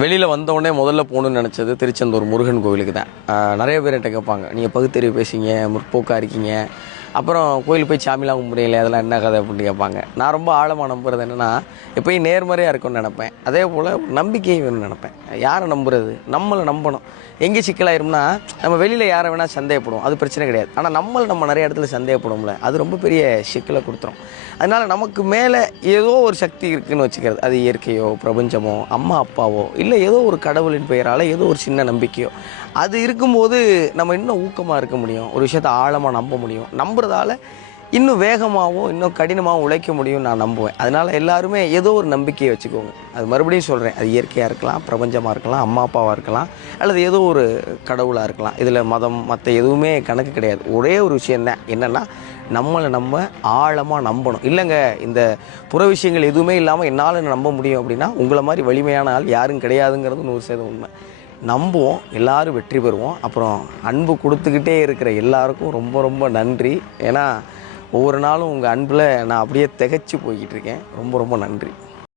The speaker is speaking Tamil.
வெளியில் வந்தோடனே முதல்ல போகணுன்னு நினச்சது திருச்செந்தூர் முருகன் கோவிலுக்கு தான். நிறைய பேர் என்கிட்ட கேட்பாங்க, நீங்கள் பகுத்தறிவு பேசுங்க, முற்போக்காக இருக்கீங்க, அப்புறம் கோயிலுக்கு போய் சாமிலாம் கும்பிடுறீங்களே, அதெல்லாம் என்ன கதை அப்படின்னு கேட்பாங்க. நான் ரொம்ப ஆழமாக நம்புறது என்னென்னா, எப்போயும் நேர்மறையாக இருக்கும்னு நினப்பேன். அதே போல் நம்பிக்கையும் வேணும்னு நினப்பேன். யாரை நம்புறது? நம்மளை நம்பணும். எங்கே சிக்கலாயிரும்னா, நம்ம வெளியில் யாரை வேணால் சந்தேகப்படுவோம், அது பிரச்சனை கிடையாது. ஆனால் நம்ம நிறைய இடத்துல சந்தேகப்படுவோம்ல, அது ரொம்ப பெரிய சிக்கலை கொடுத்துரும். அதனால் நமக்கு மேலே ஏதோ ஒரு சக்தி இருக்குதுன்னு வச்சுக்கிறது. அது இயற்கையோ, பிரபஞ்சமோ, அம்மா அப்பாவோ, இல்லை ஏதோ ஒரு கடவுளின் பெயரால் ஏதோ ஒரு சின்ன நம்பிக்கையோ, அது இருக்கும்போது நம்ம இன்னும் ஊக்கமாக இருக்க முடியும், ஒரு விஷயத்தை ஆழமாக நம்ப முடியும். நம்புறதால இன்னும் வேகமாகவும் இன்னும் கடினமாகவும் உழைக்க முடியும் நான் நம்புவேன். அதனால் எல்லாருமே ஏதோ ஒரு நம்பிக்கையை வச்சுக்கோங்க. அது மறுபடியும் சொல்கிறேன், அது இயற்கையாக இருக்கலாம், பிரபஞ்சமாக இருக்கலாம், அம்மா அப்பாவாக இருக்கலாம், அல்லது ஏதோ ஒரு கடவுளாக இருக்கலாம். இதில் மதம் மற்ற எதுவுமே கணக்கு கிடையாது. ஒரே ஒரு விஷயம் தான், என்னென்னா நம்மளை நம்ம ஆழமாக நம்பணும். இல்லைங்க, இந்த புற விஷயங்கள் எதுவுமே இல்லாமல் என்னால் நம்ப முடியும் அப்படின்னா, உங்களை மாதிரி வலிமையான ஆள் யாரும் கிடையாதுங்கிறது 100% உண்மை. நம்புவோம், எல்லோரும் வெற்றி பெறுவோம். அப்புறம் அன்பு கொடுத்துக்கிட்டே இருக்கிற எல்லாருக்கும் ரொம்ப ரொம்ப நன்றி. ஏன்னா ஒவ்வொரு நாளும் உங்கள் அன்பில் நான் அப்படியே திகைச்சு போய்கிட்டு இருக்கேன். ரொம்ப ரொம்ப நன்றி.